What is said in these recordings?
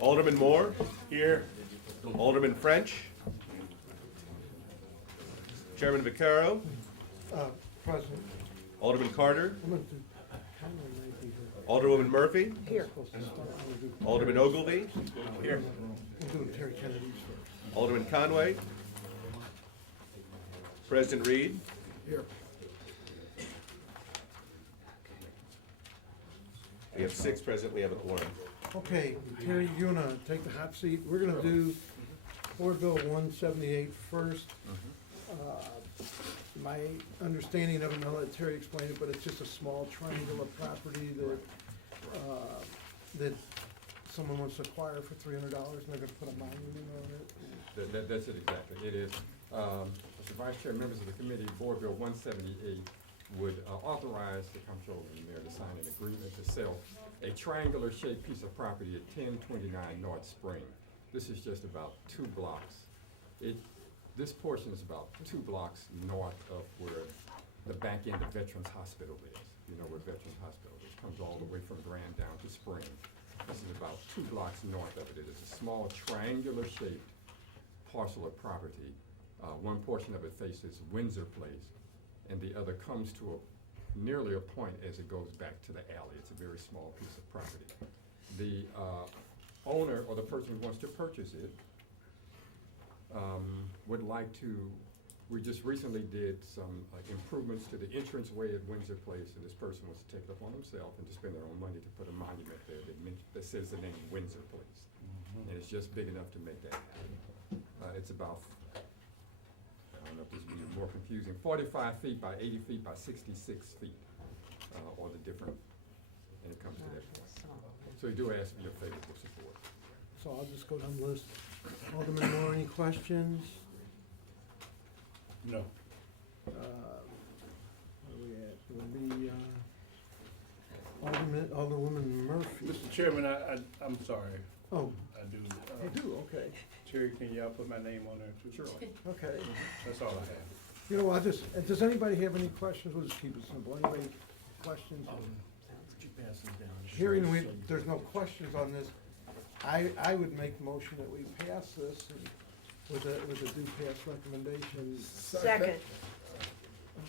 Alderman Moore. Here. Alderman French. Chairman Vaccaro. Present. Alderman Carter. I'm gonna do Conway might be here. Alderwoman Murphy. Here. Supposed to start. I'm gonna do- Alderman Ogilvy. Here. I'm doing Terry Kennedy's first. Alderman Conway. President Reed. Here. We have 6 present, we have a quorum. Okay, Terry, you wanna take the hot seat? We're gonna do Board Bill 178 first. My understanding of it, and I'll let Terry explain it, but it's just a small triangular property that someone wants to acquire for $300, and they're gonna put a monument on it. That's it exactly. It is, Mr. Vice Chair, members of the committee, Board Bill 178 would authorize the comptroller and mayor to sign an agreement to sell a triangular shaped piece of property at 1029 North Spring. This is just about 2 blocks. This portion is about 2 blocks north of where the back end of Veterans Hospital is. You know where Veterans Hospital is. It comes all the way from Grand down to Spring. This is about 2 blocks north of it. It is a small triangular shaped parcel of property. One portion of it faces Windsor Place, and the other comes to nearly a point as it goes back to the alley. It's a very small piece of property. The owner or the person who wants to purchase it would like to, we just recently did some improvements to the entranceway at Windsor Place, and this person wants to take it upon himself and to spend their own money to put a monument there that says the name Windsor Place. And it's just big enough to make that happen. It's about, I don't know if this will be more confusing, 45 feet by 80 feet by 66 feet, or the different, and it comes to that point. So we do ask for your favorable support. So I'll just go down the list. Alderman Moore, any questions? No. Where are we at? It would be, Alderwoman Murphy. Mr. Chairman, I'm sorry, Oh, I do. you do, okay, Terry, can y'all put my name on there too? Sure. okay. That's all I have. You know, does anybody have any questions? We'll just keep it simple. Anybody, questions? Hearing there's no questions on this, I would make the motion that we pass this and with a due pass recommendation. Second.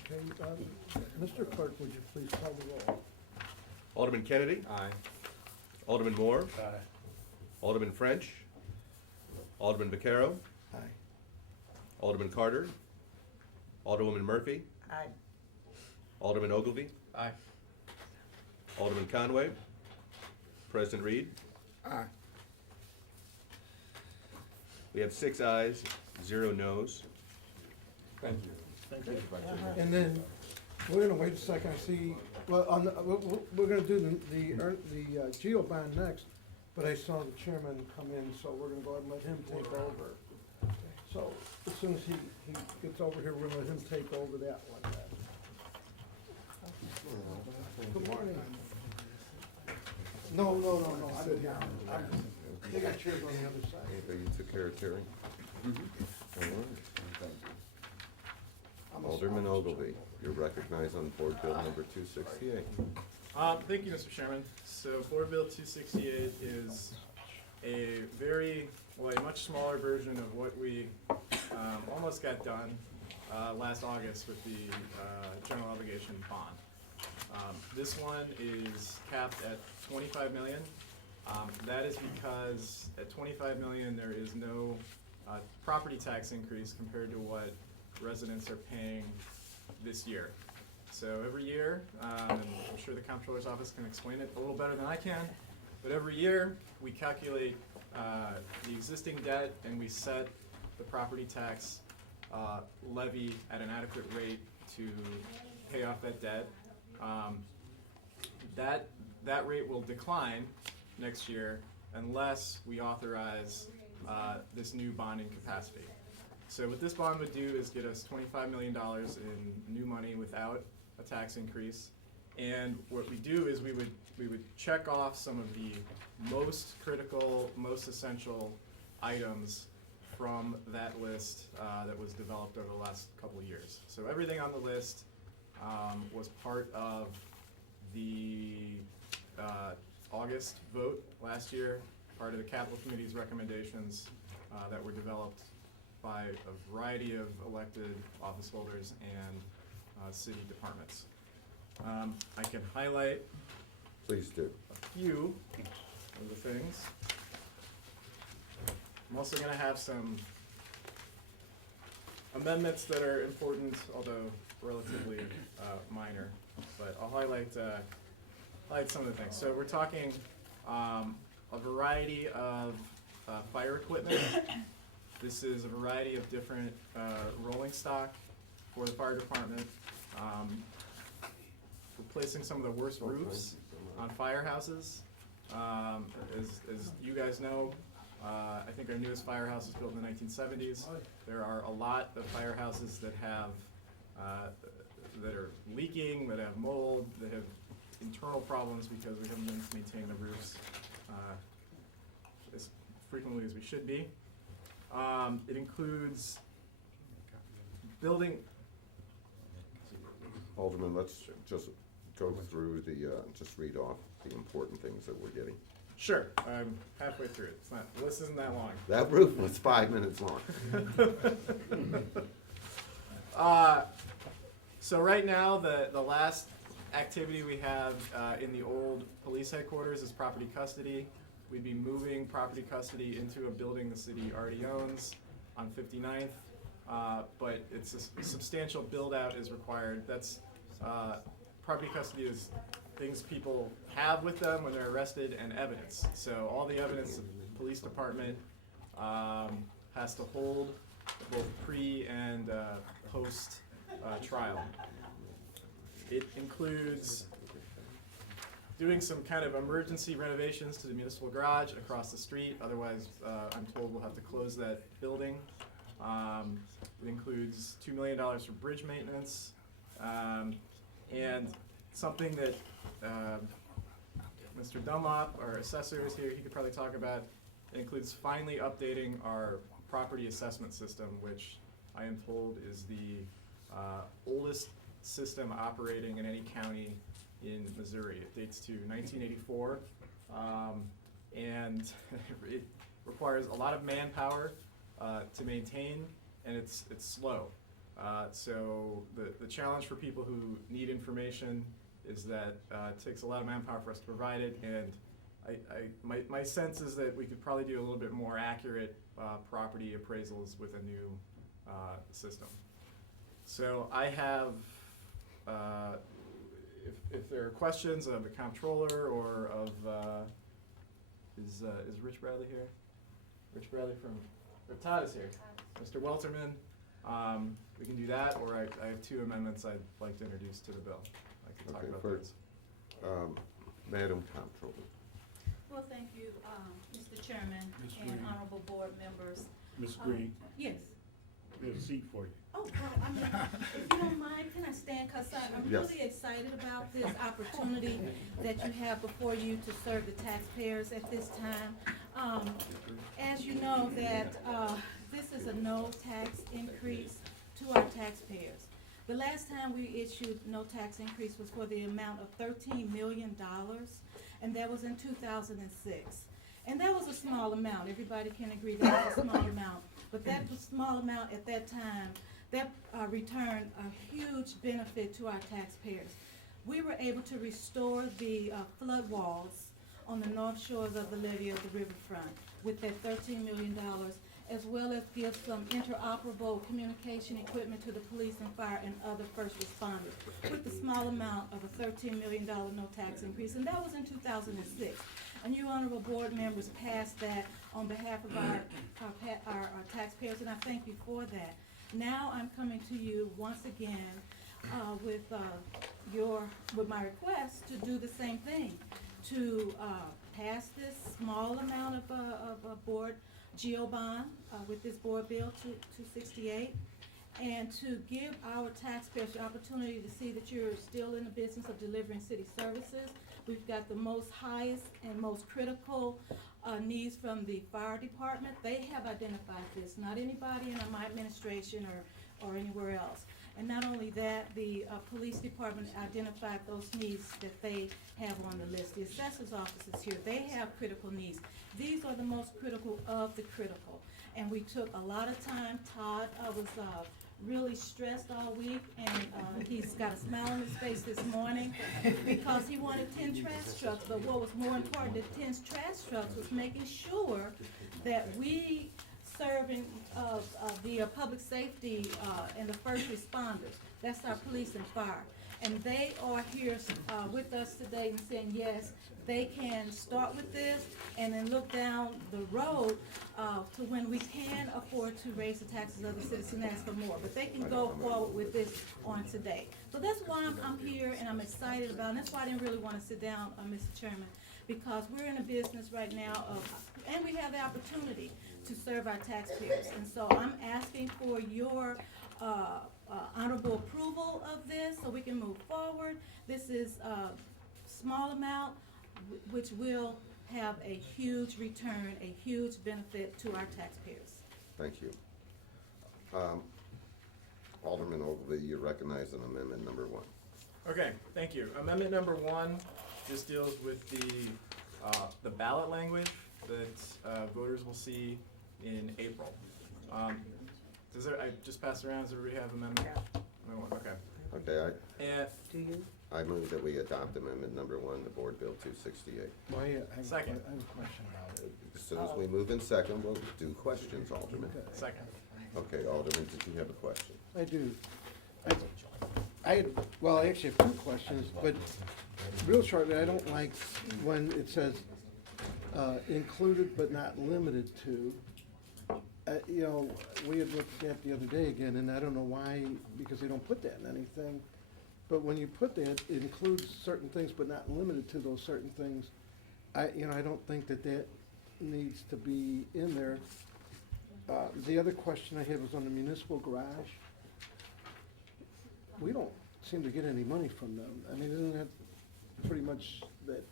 Okay, Mr. Clerk, would you please call the roll? Alderman Kennedy. Aye. Alderman Moore. Aye. Alderman French. Alderman Vaccaro. Aye. Alderman Carter. Alderwoman Murphy. Aye. Alderman Ogilvy. Aye. Alderman Conway. President Reed. Aye. We have 6 ayes, 0 noes. Thank you. Thank you. Vice Chair. And then, we're gonna wait a second, I see, well, we're gonna do the Geo bond next, but I saw the chairman come in, so we're gonna go ahead and let him take over. So, as soon as he gets over here, we're gonna let him take over that one then. Good morning. No, I didn't, they got chairs on the other side. You took care of Terry? All right. Alderman Ogilvy, you're recognized on Board Bill number 268. Thank you, Mr. Chairman. So Board Bill 268 is a much smaller version of what we almost got done last August with the general obligation bond. This one is capped at 25 million. That is because at 25 million, there is no property tax increase compared to what residents are paying this year. So every year, and I'm sure the comptroller's office can explain it a little better than I can, but every year we calculate the existing debt and we set the property tax levy at an adequate rate to pay off that debt. That rate will decline next year unless we authorize this new bonding capacity. So what this bond would do is get us $25 million in new money without a tax increase. And what we do is we would check off some of the most critical, most essential items from that list that was developed over the last couple of years. So everything on the list was part of the August vote last year part of the capital committee's recommendations that were developed by a variety of elected office holders and city departments. I can highlight Please do. a few of the things. I'm also gonna have some amendments that are important, although relatively minor, but I'll highlight some of the things. So we're talking a variety of fire equipment. This is a variety of different rolling stock for the fire department. Replacing some of the worst roofs on firehouses. As you guys know, I think our newest firehouse was built in the 1970s. There are a lot of firehouses that have that are leaking, that have mold, that have internal problems because we haven't been maintaining the roofs as frequently as we should be. It includes building. Alderman, let's just go through the, just read off the important things that we're getting. Sure, I'm halfway through it. It's not, the list isn't that long. That roof was 5 minutes long. So right now, the last activity we have in the old police headquarters is property custody. We'd be moving property custody into a building the city already owns on 59th, but it's a substantial build out is required. That's property custody is things people have with them when they're arrested and evidence. So all the evidence the police department has to hold both pre and post trial. It includes doing some kind of emergency renovations to the municipal garage across the street. Otherwise, I'm told we'll have to close that building. It includes $2 million for bridge maintenance. And something that Mr. Dunlop, our assessor, is here, he could probably talk about. It includes finally updating our property assessment system, which I am told is the oldest system operating in any county in Missouri. It dates to 1984, and it requires a lot of manpower to maintain, and it's slow. So the challenge for people who need information is that it takes a lot of manpower for us to provide it, and my sense is that we could probably do a little bit more accurate property appraisals with a new system. So I have, if there are questions of the comptroller or of, is Rich Bradley here? Rich Bradley Todd is here. Mr. Welterman, we can do that, or I have two amendments I'd like to introduce to the bill. I can talk Okay, about first, those. Madam Comptroller. Well, thank you, Mr. Chairman Ms. and Green. honorable board members. Ms. Green, Yes. there's a seat for you. Oh, well, I mean, if you don't mind, can I stand? Because I'm Yes. really excited about this opportunity that you have before you to serve the taxpayers at this time. As you know that this is a no tax increase to our taxpayers. The last time we issued no tax increase was for the amount of $13 million, and that was in 2006. And that was a small amount. Everybody can agree that was a small amount. But that was small amount at that time, that returned a huge benefit to our taxpayers. We were able to restore the flood walls on the north shores of the levee of the riverfront with that $13 million, as well as give some interoperable communication equipment to the police and fire and other first responders with the small amount of a $13 million no tax increase. And that was in 2006. And you honorable board members passed that on behalf of our taxpayers, and I thank you for that. Now I'm coming to you once again with my request to do the same thing, to pass this small amount of a board GO bond with this board bill 268, and to give our taxpayers the opportunity to see that you're still in the business of delivering city services. We've got the highest and most critical needs from the fire department. They have identified this, not anybody in my administration or anywhere else. And not only that, the police department identified those needs that they have on the list. The assessor's office is here. They have critical needs. These are the most critical of the critical. And we took a lot of time. Todd was really stressed all week, and he's got a smile on his face this morning because he wanted 10 trash trucks. But what was more important than 10 trash trucks was making sure that we serving the public safety and the first responders. That's our police and fire. And they are here with us today and saying, yes, they can start with this and then look down the road to when we can afford to raise the taxes of the citizen and ask for more. But they can go forward with this on today. So that's why I'm here and I'm excited about it. And that's why I didn't really want to sit down, Mr. Chairman, because we're in a business right now and we have the opportunity to serve our taxpayers. And so I'm asking for your honorable approval of this so we can move forward. This is a small amount which will have a huge return, a huge benefit to our taxpayers. Thank you. Alderman Ogilvy, you recognize an amendment number 1. Okay, thank you. Amendment number 1 just deals with the ballot language that voters will see in April. I just passed around, does everybody have amendment? Amendment 1, okay. Okay, And I move that we adopt amendment number 1 to Board Bill 268. Well, yeah, I have a Second. I have a question about it. As soon as we move in second, we'll do questions, Alderman. second. Okay, Alderman, did you have a question? I do. Well, I actually have 2 questions, but real shortly, I don't like when it says, included but not limited to. You know, we had looked at the other day again, and I don't know why, because they don't put that in anything. But when you put that, it includes certain things but not limited to those certain things. I don't think that needs to be in there. The other question I had was on the municipal garage. We don't seem to get any money from them. I mean, isn't that pretty much that?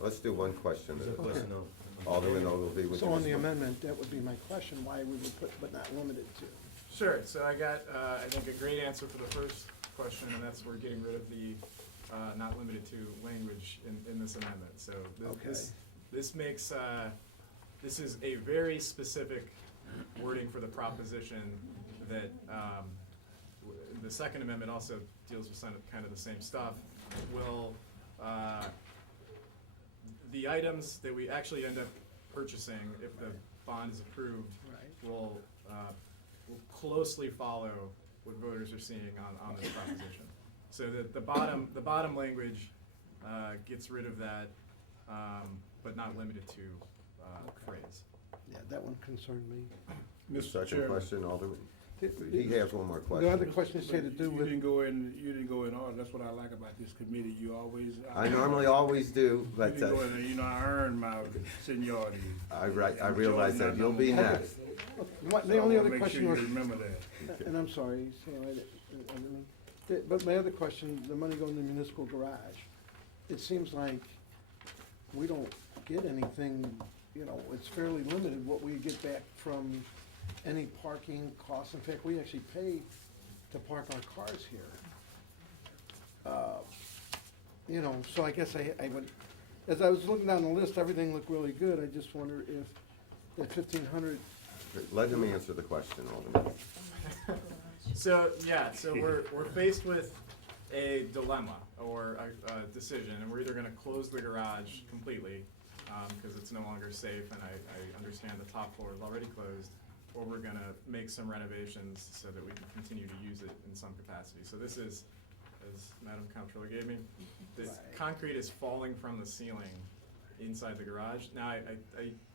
Let's do one question at a Okay. time. Alderman Ogilvy, would you So on the respond? amendment, that would be my question, why we would put, but not limited to. Sure, so I got, I think, a great answer for the first question, and that's we're getting rid of the not limited to language in this amendment. So this makes, this is a very specific wording for the proposition that the second amendment also deals with some kind of the same stuff. Will the items that we actually end up purchasing, if the bond is approved, will closely follow what voters are seeing on this proposition. So that the bottom language gets rid of that, but not limited to phrase. Yeah, that one concerned me. Mr. Second Chairman, question, Alderman? He has one more The other question. question had to do you with, didn't go in order. That's what I like about this committee. You always. I normally always do, You but didn't go in, you know, I earned my seniority. I realize that you'll be next. the only other Make question sure was, you remember that. and I'm sorry, so I didn't, but my other question, the money going to the municipal garage, it seems like we don't get anything, you know, it's fairly limited what we get back from any parking costs. In fact, we actually pay to park our cars here. You know, so I guess I would, as I was looking down the list, everything looked really good. I just wonder if that 1,500, Let him answer the question, Alderman. So, yeah, so we're faced with a dilemma or a decision, and we're either gonna close the garage completely, because it's no longer safe, and I understand the top floor is already closed, or we're gonna make some renovations so that we can continue to use it in some capacity. So this is, as Madam Comptroller gave me, the concrete is falling from the ceiling inside the garage. Now,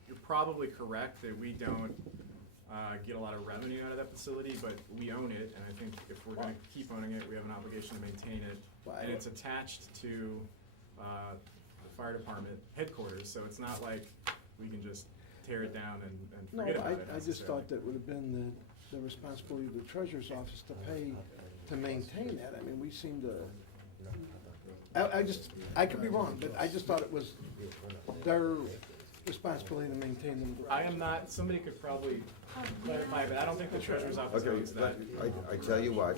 you're probably correct that we don't get a lot of revenue out of that facility, but we own it, and I think if we're gonna keep owning it, we have an obligation to maintain it. And it's attached to the fire department headquarters, so it's not like we can just tear it down and no, forget about it I just necessarily. thought that would have been the responsibility of the treasurer's office to pay, to maintain that. I mean, we seem to, I could be wrong, but I just thought it was their responsibility to maintain them? I am not, somebody could probably clarify, but I don't think the treasurer's office Okay, owns that. I tell you what.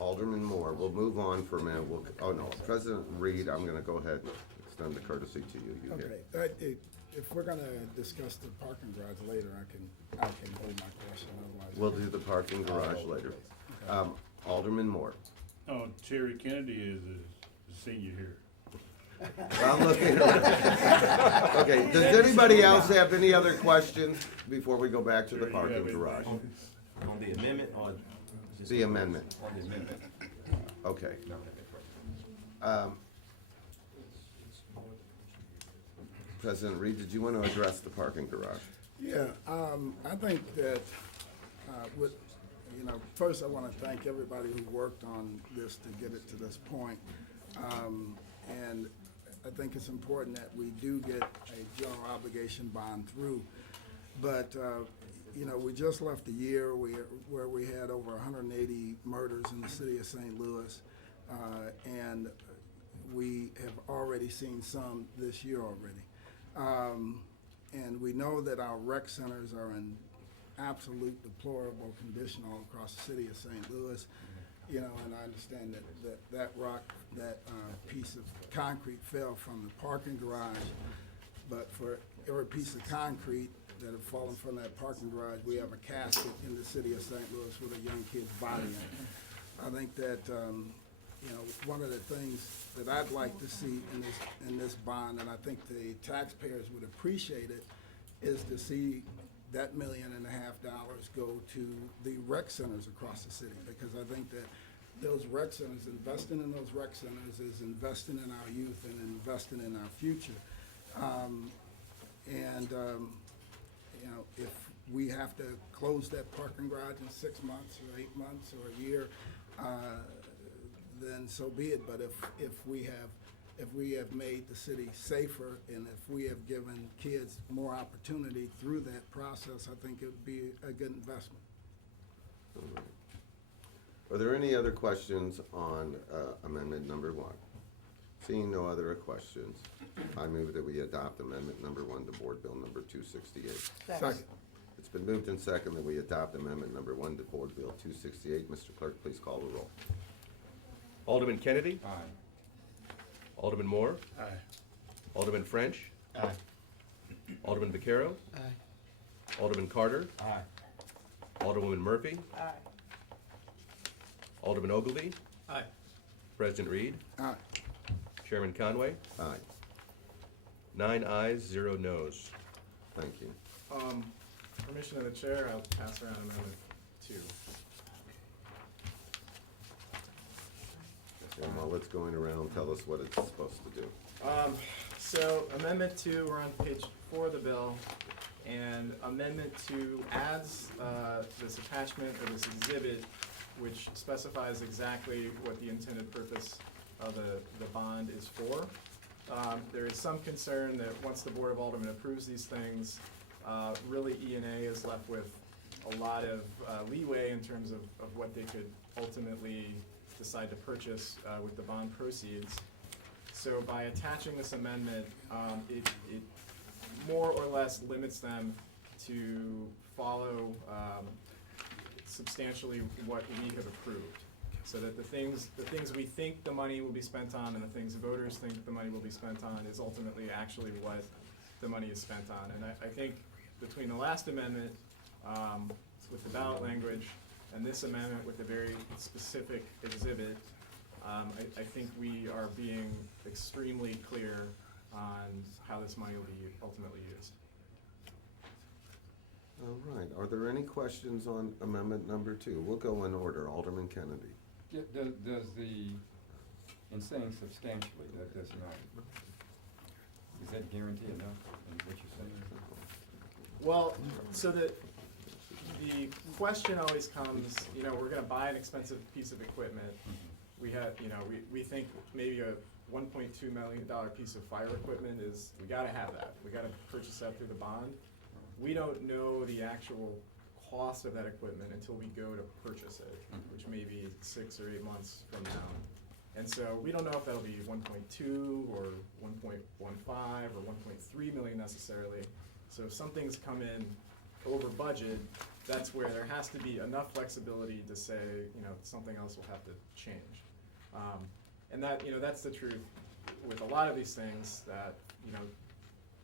Alderman Moore, we'll move on for a minute. Oh no, President Reed, I'm gonna go ahead and extend the courtesy to you. You Okay, get- if we're gonna discuss the parking garage later, I can hold my question, otherwise. We'll do the parking garage later. Alderman Moore. Oh, Terry Kennedy is a senior here. I'm looking around. Okay, does anybody else have any other questions before we go back to the Terry, you have parking anything? garage? On the amendment or? The amendment, On the amendment. okay. President Reed, did you want to address the parking garage? Yeah, I think that, first I want to thank everybody who worked on this to get it to this point. And I think it's important that we do get a general obligation bond through. But, we just left a year where we had over 180 murders in the city of St. Louis. And we have already seen some this year already. And we know that our rec centers are in absolute deplorable condition all across the city of St. Louis. And I understand that piece of concrete fell from the parking garage. But for every piece of concrete that have fallen from that parking garage, we have a casket in the city of St. Louis with a young kid's body in it. I think that, one of the things that I'd like to see in this bond, and I think the taxpayers would appreciate it, is to see that $1.5 million go to the rec centers across the city, because I think that those rec centers, investing in those rec centers is investing in our youth and investing in our future. If we have to close that parking garage in 6 months or 8 months or a year, then so be it. But if we have made the city safer, and if we have given kids more opportunity through that process, I think it would be a good investment. All right. Are there any other questions on amendment number 1? Seeing no other questions, I move that we adopt amendment number 1 to Board Bill number 268. Second. It's been moved and second that we adopt amendment number 1 to Board Bill 268. Mr. Clerk, please call the roll. Alderman Kennedy? Aye. Alderman Moore? Aye. Alderman French? Aye. Alderman Vaquero? Aye. Alderman Carter? Aye. Alderwoman Murphy? Alderman Ogilvy? Aye. President Reed? Aye. Chairman Conway? Aye, 9 ayes, 0 noes. thank you. Permission of the chair, I'll pass around amendment 2. And while it's going around, tell us what it's supposed to do. So amendment 2, we're on page 4 of the bill, and amendment 2 adds this attachment or this exhibit, which specifies exactly what the intended purpose of the bond is for. There is some concern that once the Board of Aldermen approves these things, really E&A is left with a lot of leeway in terms of what they could ultimately decide to purchase with the bond proceeds. So by attaching this amendment, it more or less limits them to follow substantially what we have approved. So that the things we think the money will be spent on and the things voters think that the money will be spent on is ultimately actually what the money is spent on. And I think between the last amendment with the ballot language and this amendment with the very specific exhibit, I think we are being extremely clear on how this money will be ultimately used. All right, are there any questions on amendment number 2? We'll go in order. Alderman Kennedy. Does the, in saying substantially, that does not, is that guarantee enough in what you're saying? Well, so the question always comes, we're gonna buy an expensive piece of equipment. We have, we think maybe a $1.2 million piece of fire equipment is, we gotta have that. We gotta purchase that through the bond. We don't know the actual cost of that equipment until we go to purchase it, which may be 6 or 8 months from now. And so we don't know if that'll be 1.2 or 1.15 or 1.3 million necessarily. So if some things come in over budget, that's where there has to be enough flexibility to say, something else will have to change. And that, that's the truth with a lot of these things that,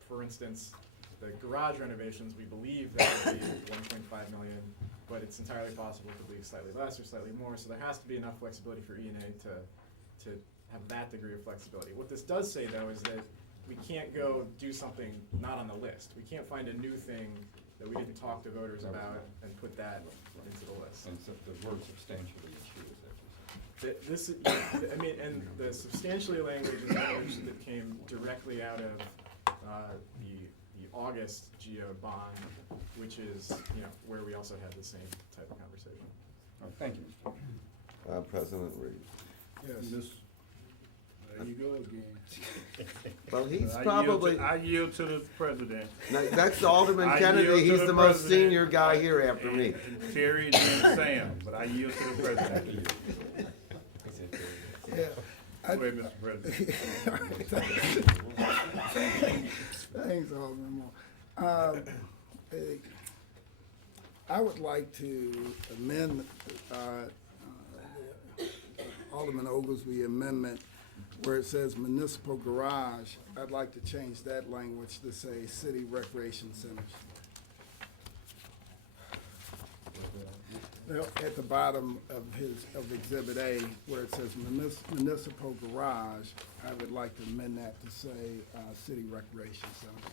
for instance, the garage renovations, we believe that will be 1.5 million, but it's entirely possible to be slightly less or slightly more, so there has to be enough flexibility for E&A to have that degree of flexibility. What this does say, though, is that we can't go do something not on the list. We can't find a new thing that we didn't talk to voters about and put that into the list. And so the word substantially is here, is that what This, and the substantially language is language that came directly out of the August GEO bond, which is, where we also had the same type of conversation. All right, thank you, Mr. Chairman. President Reed. Yes. There you go again. Well, he's I probably, yield to the president. next to Alderman I Kennedy, yield to he's the the most president. senior guy here after me. And Terry and Sam, but I yield to the president. Yeah. Go ahead, Mr. President. Thanks, Alderman Moore. I would like to amend Alderman Oglesby amendment where it says municipal garage. I'd like to change that language to say city recreation centers. Well, at the bottom of Exhibit A, where it says municipal garage, I would like to amend that to say, city recreation centers.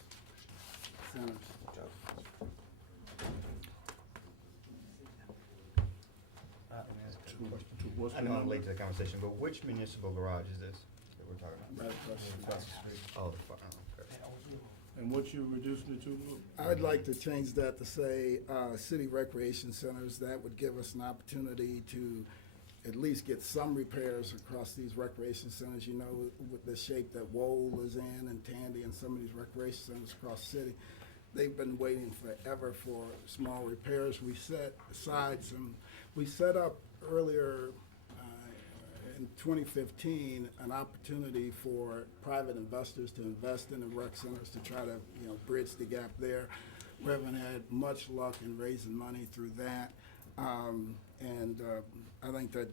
What's I the know I'm number? late to the conversation, but which municipal garage is this that we're talking about? Right across the street. Oh, okay. And what you reducing it to, Luke? I'd like to change that to say, city recreation centers. That would give us an opportunity to at least get some repairs across these recreation centers, with the shape that Wool is in and Tandy and some of these recreation centers across the city. They've been waiting forever for small repairs. We set up earlier in 2015 an opportunity for private investors to invest in the rec centers to try to, bridge the gap there. We haven't had much luck in raising money through that. I think that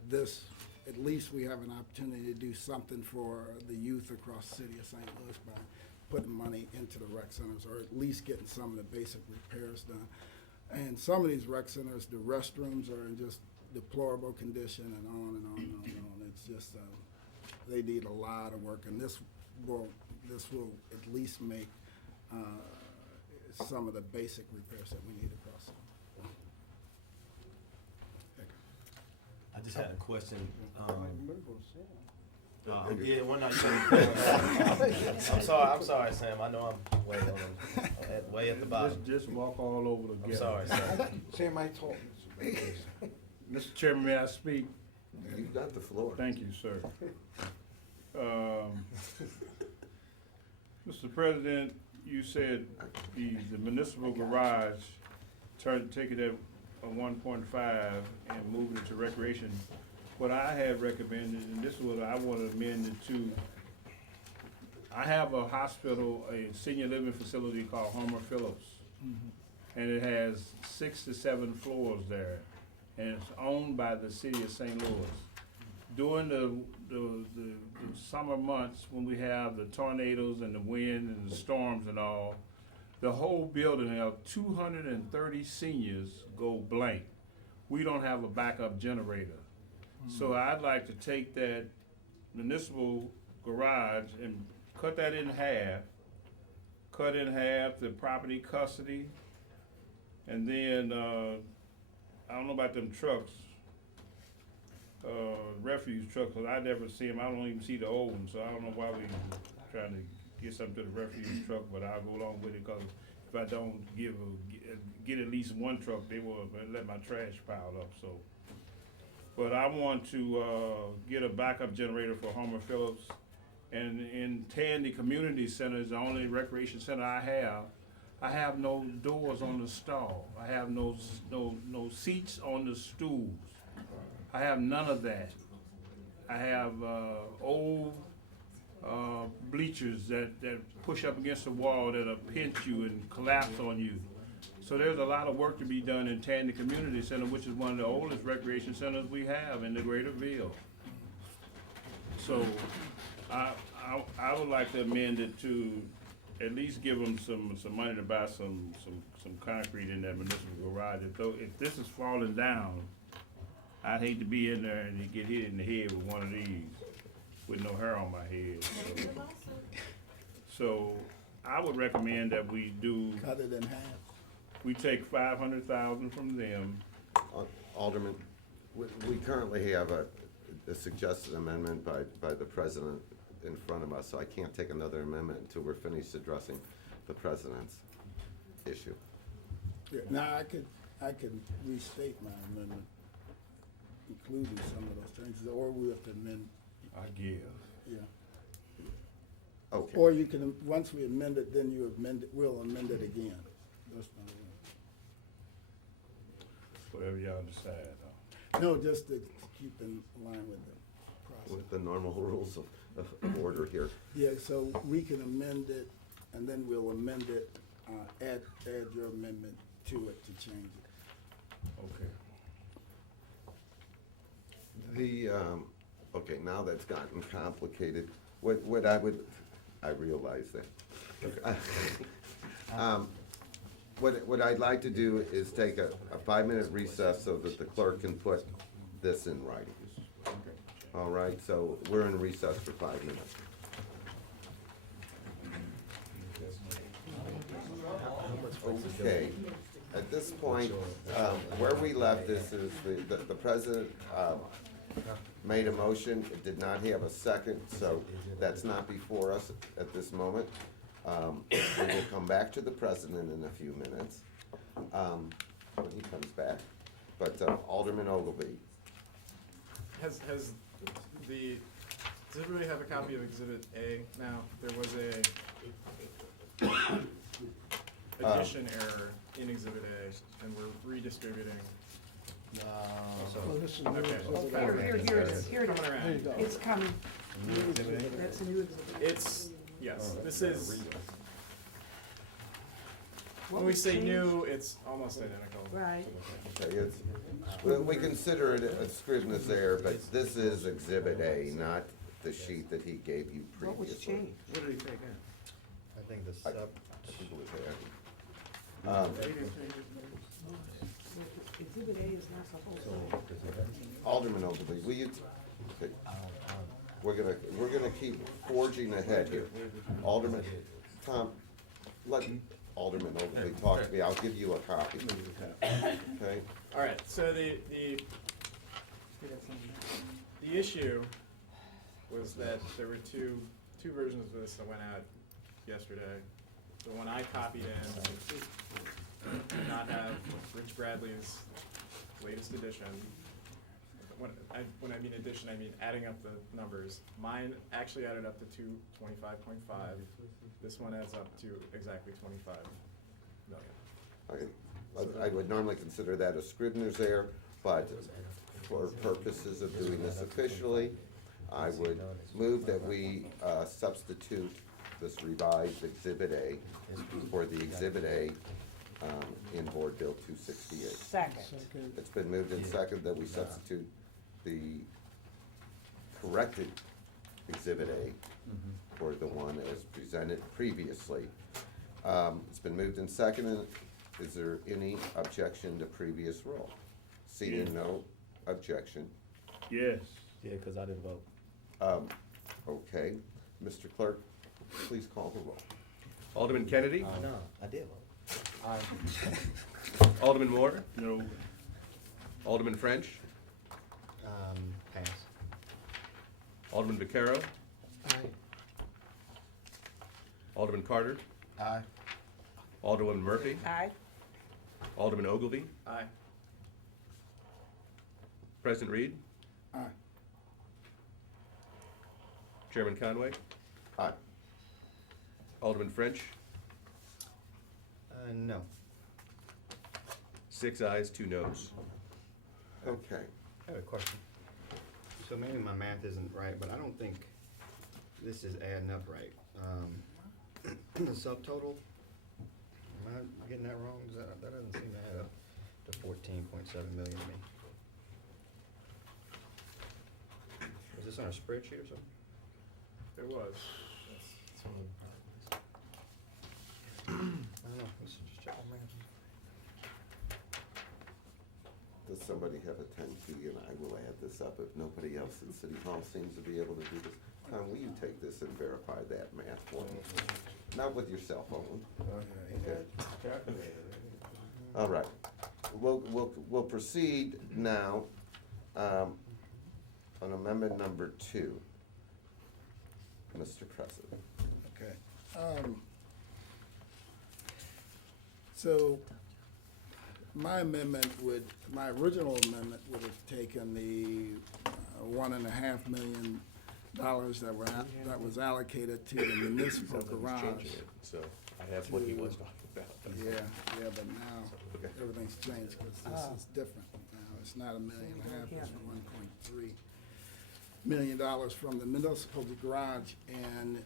at least we have an opportunity to do something for the youth across the city of St. Louis by putting money into the rec centers, or at least getting some of the basic repairs done. And some of these rec centers, the restrooms are in just deplorable condition, and on and on and on and on. It's just, they need a lot of work, and this will at least make some of the basic repairs that we need across them. I just had a question. Okay. Yeah, one night. I'm sorry, Sam. I know I'm way at the bottom. Just walk all over the I'm gap. sorry, Sam. Say my talk. Mr. Chairman, may I speak? You've got the floor. Thank you, sir. Mr. President, you said the municipal garage, take it at a 1.5 and move it to recreation. What I had recommended, and this is what I want to amend it to, I have a hospital, a senior living facility called Homer Phillips. And it has 6 to 7 floors there, and it's owned by the city of St. Louis. During the summer months, when we have the tornadoes and the wind and the storms and all, the whole building of 230 seniors go blank. We don't have a backup generator. So I'd like to take that municipal garage and cut that in half, cut in half the property custody, and then, I don't know about them trucks, refuse trucks, 'cause I never see them. I don't even see the old ones, so I don't know why we trying to get something to the refuse truck, but I'll go along with it, 'cause if I don't get at least one truck, they will let my trash pile up, so. But I want to, get a backup generator for Homer Phillips. And in Tandy Community Center is the only recreation center I have. I have no doors on the stall. I have no seats on the stools. I have none of that. I have, old, bleachers that push up against the wall that'll pinch you and collapse on you. So there's a lot of work to be done in Tandy Community Center, which is one of the oldest recreation centers we have in the greater Ville. So I would like to amend it to at least give them some money to buy some concrete in that municipal garage. If this is falling down, I'd hate to be in there and get hit in the head with one of these with no hair on my head. So I would recommend that we do, Cut it in half. we take 500,000 from them. Alderman, we currently have a suggested amendment by the president in front of us, so I can't take another amendment until we're finished addressing the president's issue. Yeah, now, I could restate my amendment, including some of those things, or we have to amend, I give. yeah. Okay. Or you can, once we amend it, then you amend it, we'll amend it again. That's fine. Whatever y'all decide. No, just to keep in line with the process. With the normal rules of order here. Yeah, so we can amend it, and then we'll amend it, add your amendment to it to change it. Okay. Okay, now that's gotten complicated, I realize that. What I'd like to do is take a 5-minute recess so that the clerk can put this in writing. All right, so we're in recess for 5 minutes. Okay, at this point, where we left this is the president made a motion, it did not have a second, so that's not before us at this moment. We will come back to the president in a few minutes, when he comes back. But Alderman Ogilvy, Does everybody have a copy of Exhibit A now? There was a addition error in Exhibit A, and we're redistributing. So this is Okay. new. Here it is, here it Coming is. around. There you go. It's coming. That's a new exhibit. It's, yes, this is, What when we was say changed? new, it's almost identical. Right. okay, we consider it a Scrivener's error, but this is Exhibit A, not the sheet that he gave you What was previously. changed? What did he take out? I think the I sub, think it was there. Exhibit A is not supposed to. Alderman Ogilvy, will you, okay, we're gonna keep forging ahead here. Alderman, Tom, let Alderman Ogilvy talk to me, I'll give you a copy. Okay, All right, so the issue was that there were two versions of this that went out yesterday. The one I copied in did not have Rich Bradley's latest edition. When I mean edition, I mean adding up the numbers. Mine actually added up to 225.5. This one adds up to exactly 25 million. I would normally consider that a Scrivener's error, but for purposes of doing this officially, I would move that we substitute this revised Exhibit A for the Exhibit A in Board Bill 268. Second. Second. It's been moved and seconded that we substitute the corrected Exhibit A for the one as presented previously. It's been moved and seconded. Is there any objection to previous roll? Seeing no objection. Yes. Yeah, because I didn't vote. Okay, Mr. Clerk, please call the roll. Alderman Kennedy, No, I did vote. Alderman Moore, No. Alderman French, pass. Alderman Vaquero, Aye. Alderman Carter, Aye. Alderman Murphy, Aye. Alderman Ogilvy, Aye. President Reed, Aye. Chairman Conway, Aye. Alderman French, No. 6 ayes, 2 noes. Okay. I have a question. So maybe my math isn't right, but I don't think this is adding up right. The subtotal, am I getting that wrong? That doesn't seem to add up to 14.7 million to me. Is this on a spreadsheet or something? It was. I don't know, let's just check my math. Does somebody have a 10-key, and I will add this up if nobody else in City Hall seems to be able to do this? Tom, will you take this and verify that math for me? Not with your cell phone. Okay. All right. We'll proceed now on amendment number 2. Mr. President. Okay. So my original amendment would have taken the $1.5 million that was allocated to the municipal garage. So I have what he was talking about. Yeah, but now everything's changed because this is different. Now it's not $1.5 million, it's $1.3 million from the municipal garage, and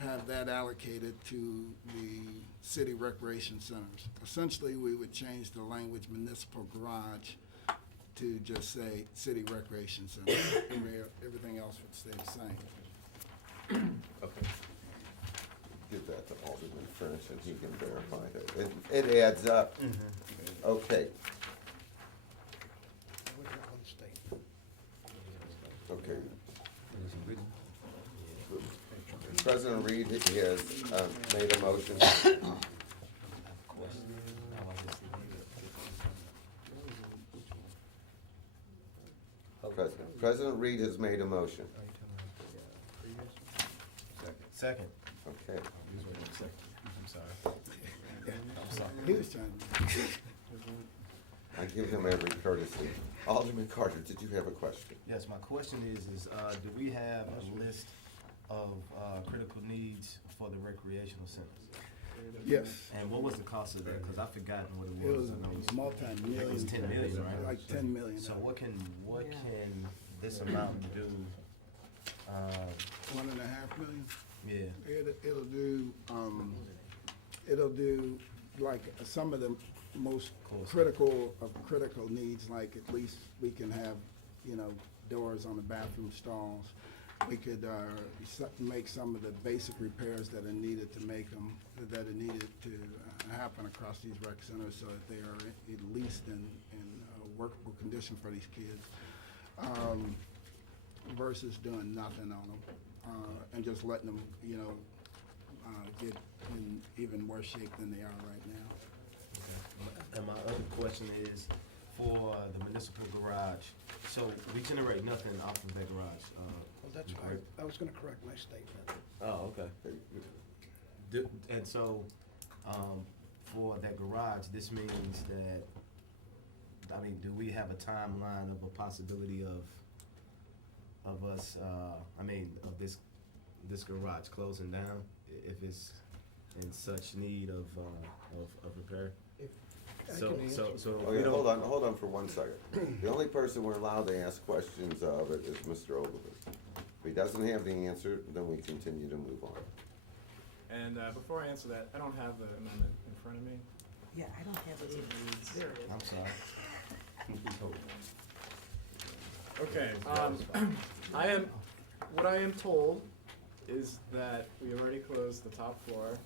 have that allocated to the city recreation centers. Essentially, we would change the language municipal garage to just say city recreation center. Everything else would stay the same. Okay. Give that to Alderman French, and he can verify that. It adds up. Okay. Okay. President Reed has made a motion. President Reed has made a motion. Second. Okay. I'm sorry. He was trying to. I give him every courtesy. Alderman Carter, did you have a question? Yes, my question is, do we have a list of critical needs for the recreational centers? Yes. And what was the cost of that? Because I've forgotten what it It was. was I know it's- multi-million. It was 10 million, right? Like 10 million. So what can this amount do? $1.5 million? Yeah. It'll do like some of the most Cool. critical needs, like at least we can have, doors on the bathroom stalls. We could, make some of the basic repairs that are needed to make them, that are needed to happen across these rec centers so that they are at least in workable condition for these kids. Versus doing nothing on them, and just letting them, get in even worse shape than they are right now. And my other question is, for the municipal garage, so we generate nothing off of that garage. Well, that's why I was gonna correct my statement. Oh, okay. And so, for that garage, this means that, do we have a timeline of a possibility of us, of this garage closing down, if it's in such need of repair? I So, can so, answer. so. we Okay, don't- hold on for 1 second. The only person we're allowed to ask questions of it is Mr. Ogilvy. If he doesn't have the answer, then we continue to move on. And before I answer that, I don't have the amendment in front of me. Yeah, I don't have it either. There it is. I'm sorry. Okay, what I am told is that we have already closed the top floor,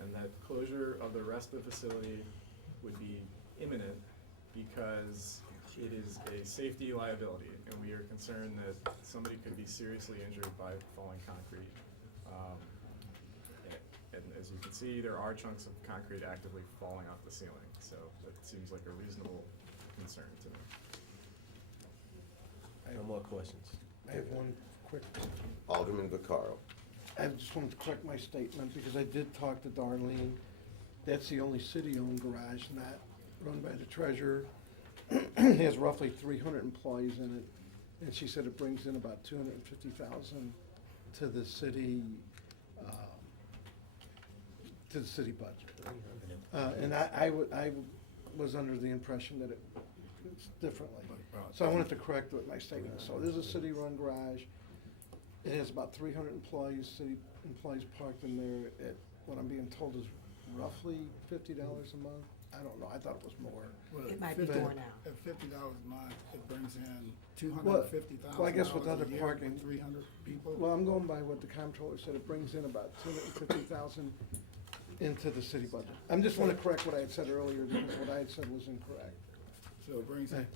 and that closure of the rest of the facility would be imminent because it is a safety liability, and we are concerned that somebody could be seriously injured by falling concrete. And as you can see, there are chunks of concrete actively falling off the ceiling, so that seems like a reasonable concern to me. No more questions. I have one quick, Alderman Vaccaro. I just wanted to correct my statement because I did talk to Darlene. That's the only city-owned garage, not run by the treasurer. It has roughly 300 employees in it, and she said it brings in about $250,000 to the city, budget. And I was under the impression that it differently. So I wanted to correct what my statement. So it is a city-run garage. It has about 300 employees, city employees parked in there at, what I'm being told is roughly $50 a month. I don't know, I thought it was more. Well, It might be $50 more now. At $50 a month, it brings in Well, $250,000 well, I guess with other a year parking- for 300 people. Well, I'm going by what the comptroller said, it brings in about 250,000 into the city budget. I'm just wanna correct what I had said earlier, because what I had said was incorrect. So it brings in, Hey.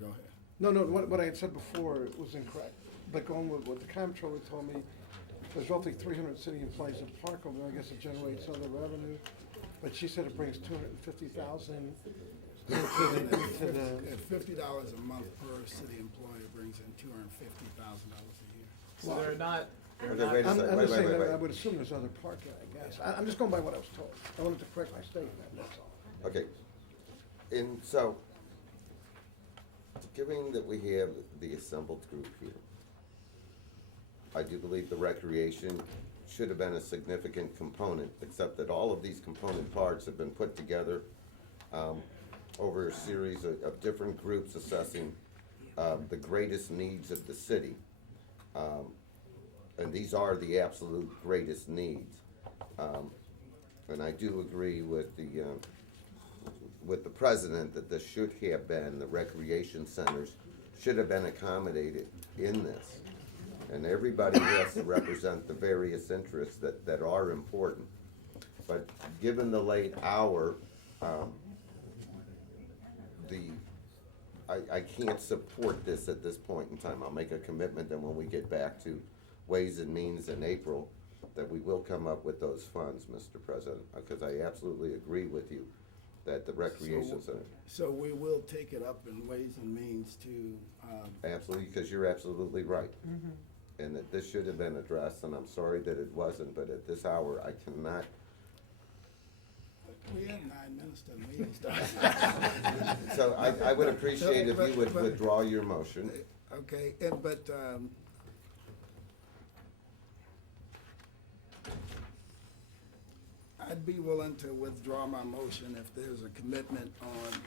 go ahead. No, what I had said before was incorrect, but going with what the comptroller told me, there's roughly 300 city employees that park over there, I guess it generates other revenue, but she said it brings 250,000 into the, At $50 a month per city employee, it brings in $250,000 a year. So they're not, Okay, wait a I'm second, I'm wait, just wait, saying, wait, that I wait. would assume there's other parking, I guess. I'm just going by what I was told. I wanted to correct my statement, that's all. Okay, and so, given that we have the assembled group here, I do believe the recreation should have been a significant component, except that all of these component parts have been put together over a series of different groups assessing the greatest needs of the city. And these are the absolute greatest needs. And I do agree with the president that this should have been, the recreation centers should have been accommodated in this. And everybody has to represent the various interests that are important. But given the late hour, I can't support this at this point in time. I'll make a commitment that when we get back to Ways and Means in April, that we will come up with those funds, Mr. President, because I absolutely agree with you that the recreation center, So we will take it up in Ways and Means to, absolutely, because you're absolutely right. And that this should have been addressed, and I'm sorry that it wasn't, but at this hour, I cannot. we have 9 minutes to the meeting starts. So I would appreciate if you would But- withdraw your motion. Okay, but, I'd be willing to withdraw my motion if there's a commitment on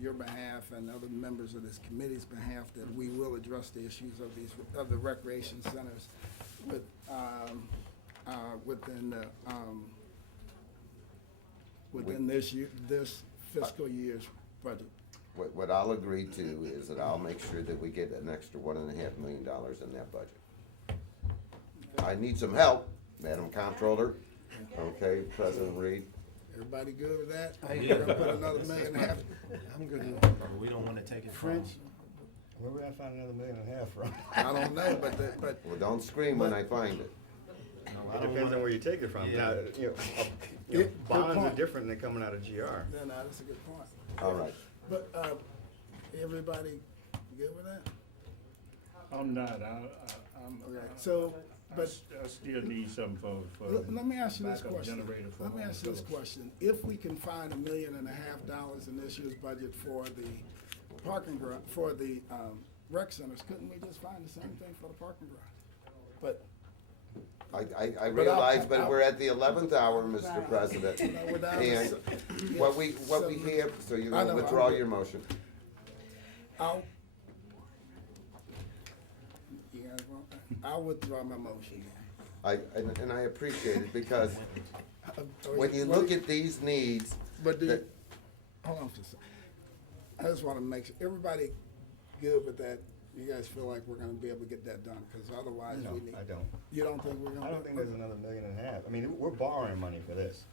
your behalf and other members of this committee's behalf that we will address the issues of the recreation centers with, within this fiscal year's budget. What I'll agree to is that I'll make sure that we get an extra $1.5 million in that budget. I need some help, Madam Comptroller, okay, President Reed. Everybody good with that? I- We're gonna put another $1.5 million. I'm good with We don't wanna take it from. French, Where would I find another $1.5 million from? I don't know, but Well, don't scream when I find it. No, I It don't depends on wanna- where you take it from. Yeah. Now, Good bonds are point. different than coming out of GR. no, that's a good point. All right. But, everybody good with that? I'm not, I'm, Okay, so, but I still need something for. let me ask you this backup question. generator for Let me my ask you this doors. question. If we can find $1.5 million in this year's budget for the parking garage, for the, rec centers, couldn't we just find the same thing for the parking garage? But, I realize, but we're at the 11th hour, Mr. President. we're down to And what we have, so you're I gonna know, withdraw I'm- your motion. I'll withdraw my motion. And I appreciate it, because Uh, when you look at these needs, But do, that- hold on just a second. I just wanna make sure, everybody good with that? You guys feel like we're gonna be able to get that done, cause otherwise No, we need. I don't. You don't think we're gonna? I don't think there's another $1.5 million. I mean, we're borrowing money for this.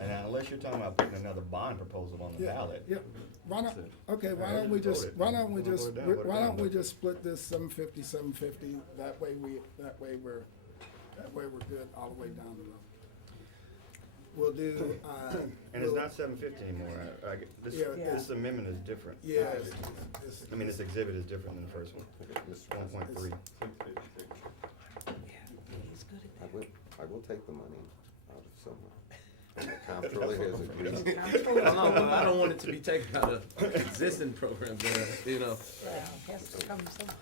And unless you're talking about putting another bond proposal on the Yeah, ballot. yeah, why not, okay, why I don't we haven't just, voted. why don't we Wanna just, vote it down, vote it why down, don't we but- just split this 750, that way we're good all the way down the road. We'll do, And it's not 750 anymore. Yeah. This amendment is different. Yeah. I mean, this exhibit is different than the first one. Mr. President, 1.3. He's good at I that. will take the money out of somewhere. And the comptroller has agreed. No, but I don't want it to be taken out of existing programs, you know. Has to come somewhere.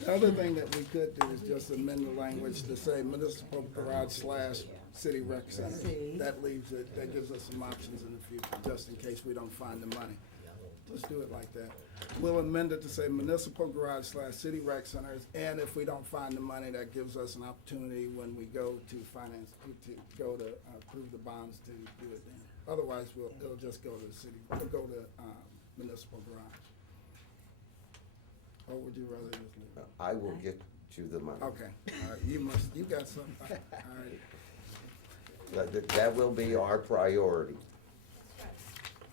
The other thing that we could do is just amend the language to say municipal garage / city rec center. See? That leaves it, that gives us some options in the future, just in case we don't find the money. Let's do it like that. We'll amend it to say municipal garage / city rec centers, and if we don't find the money, that gives us an opportunity when we go to finance, to go to approve the bonds to do it then. Otherwise, it'll just go to the city, it'll go to municipal garage. Or would you rather just leave it? I will get you the money. Okay, all right, you got something, all right. That will be our priority.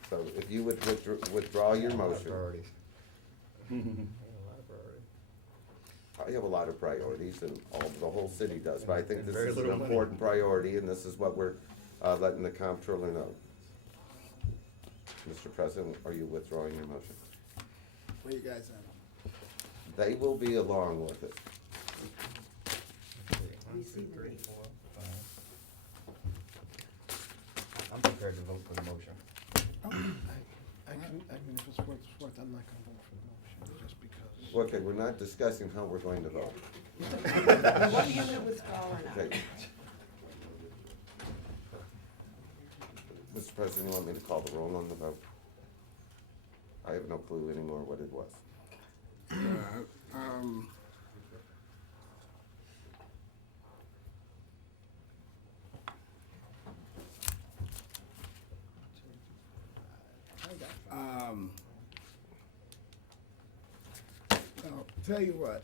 So if you would withdraw your motion. Priorities. I have a lot of priorities, and the whole city does, but I think this Very is an little money. important priority, and this is what we're letting the comptroller know. Mr. President, are you withdrawing your motion? Where you guys at? They will be along with it. We see the date. I'm prepared to vote for the motion. I mean, if it's worth, I'm not gonna vote for the motion, just because. Okay, we're not discussing how we're going to vote. What do you gonna withdraw or not? Okay. Mr. President, you want me to call the roll on the vote? I have no clue anymore what it was. I'll tell you what,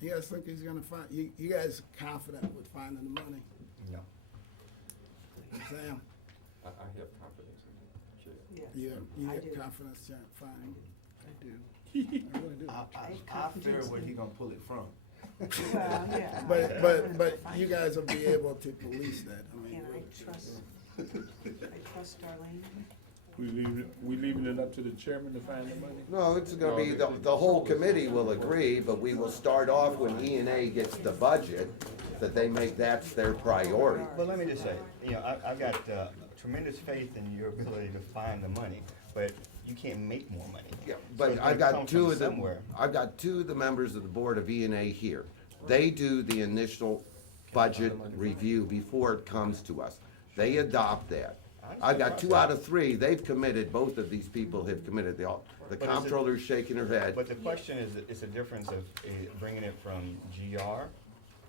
you guys think he's gonna find, you guys confident with finding the money? No. Sam, I have confidence in the chair. Yes. you I have do. confidence in finding? I do. I really do. I fear where he gonna pull it from. Well, yeah. But you guys will be able to police that, I mean. And I trust Darlene. We leaving it up to the chairman to find the money? No, it's gonna be, the whole committee will agree, but we will start off when E&A gets the budget, that they make that's their priority. But let me just say, you know, I've got tremendous faith in your ability to find the money, but you can't make more money. Yeah, So but it's I've gonna got come two from of them, somewhere. I've got two of the members of the board of E&A here. They do the initial budget review before it comes to us. They adopt that. I've got 2 out of 3, they've committed, both of these people have committed, the But is it- comptroller's shaking her head. But the question is, it's a difference of bringing it from GR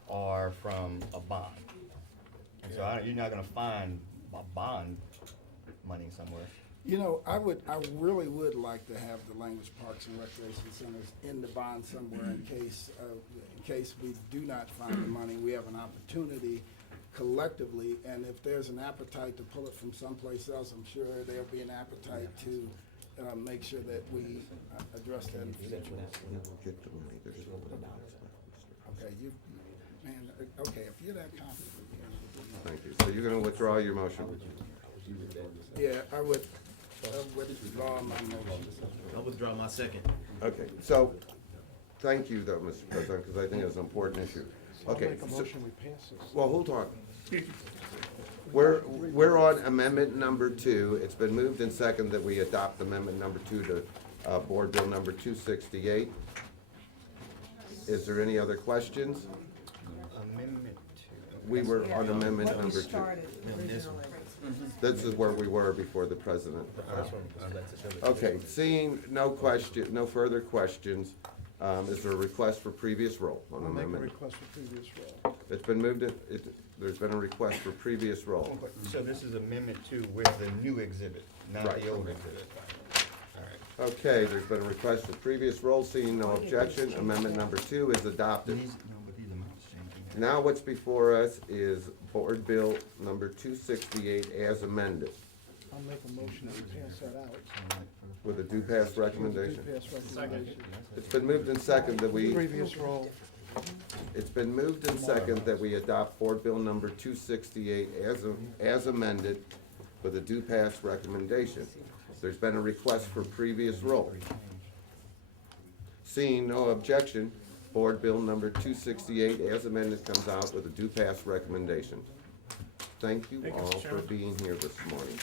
or from a bond. And so you're not gonna find a bond money somewhere. You know, I really would like to have the language parks and recreation centers in the bond somewhere in case we do not find the money. We have an opportunity collectively, and if there's an appetite to pull it from someplace else, I'm sure there'll be an appetite to make sure that we address that in the future. We will get the money. There's no doubt. Okay, okay, if you're that confident. Thank you. So you're gonna withdraw your motion? Yeah, I would withdraw my motion. I'll withdraw my second. Okay, so, thank you though, Mr. President, because I think it's an important issue. I'll Okay, make a so- motion, we pass this. well, hold on. We're on amendment number 2. It's been moved and second that we adopt amendment number 2 to Board Bill number 268. Is there any other questions? Amendment We were on amendment What we number 2. started originally. This is where we were before the president. Okay, seeing no further questions, is there a request for previous roll on I'll make a amendment? request for previous roll. It's been moved, there's been a request for previous roll. So this is amendment 2 with the new exhibit, not Right. the old exhibit. All right. Okay, there's been a request for previous roll, seeing no objection, amendment number 2 is adopted. But these amounts changing. Now what's before us is Board Bill number 268 as amended, I'll make a motion that we pass that out. with a do-pass recommendation. Pass recommendation. It's been moved and second that we, Previous roll. it's been moved and second that we adopt Board Bill number 268 as amended with a do-pass recommendation. There's been a request for previous roll. Seeing no objection, Board Bill number 268 as amended comes out with a do-pass recommendation. Thank you Thank you, all Mr. for Chairman. being here this morning.